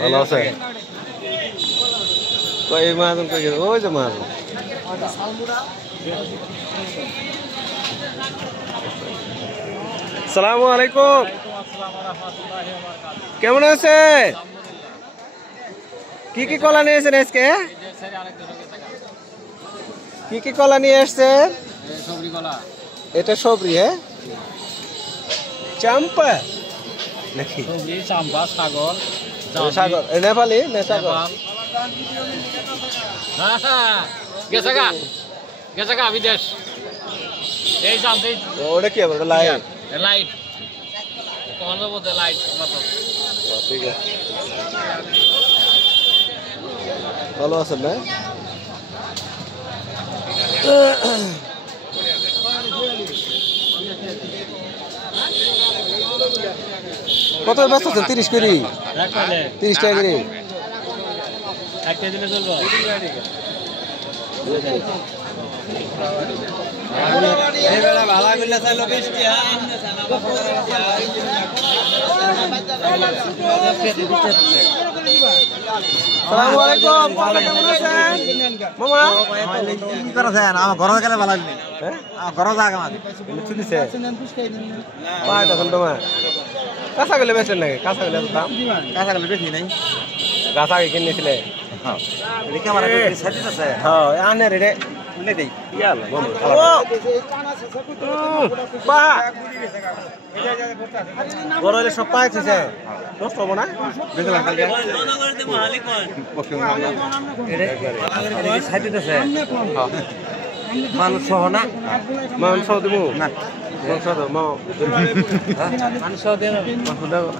ভালো আছে কই মাজন কই গেল ওই যে মাছ আসসালামু আলাইকুম কেমন আছে কি কি কলা নিয়েছেন আজকে কি কি কলা নিয়ে আসছেন এটা সবরি হ্যাঁ চাম্পা নাকি চাম্পা সাগর সাগর নেপালি না সাগর গেছে গা বিদেশ এই জানতে ওটা কি আবার লাইট লাইট কোন বলতে লাইট মত ঠিক আছে ভালো আছেন না কত ব্যস্ত আছেন 30 করে 30 টাকা করে একটা দিলে চলবো এই বেলা ভালো করলে চাইলো বেশি আসসালামু আলাইকুম কেমন আছেন মামা কি করেছেন আমার ঘর গেলে ভালো লাগবে হ্যাঁ আমার ঘর জায়গা আমার শুনিছে পাঁচ এখন তোমার কাঁচা গেলে বেচলেন নাকি কাঁচা গেলে দাম কাঁচা গেলে বেশি নাই কাঁচা আগে কিনেছিলে এদিকে আমার সাইড আছে হ্যাঁ আনে রে শুনে দেই ইয়ালা বাহ বড় হলে সব পাইছে স্যার নষ্ট হবো না দেখলাম কালকে সাইড আছে মানুষ সহ না মাংস দেবো না মাংস দেবো মানুষ সহ দেন মাংস দেবো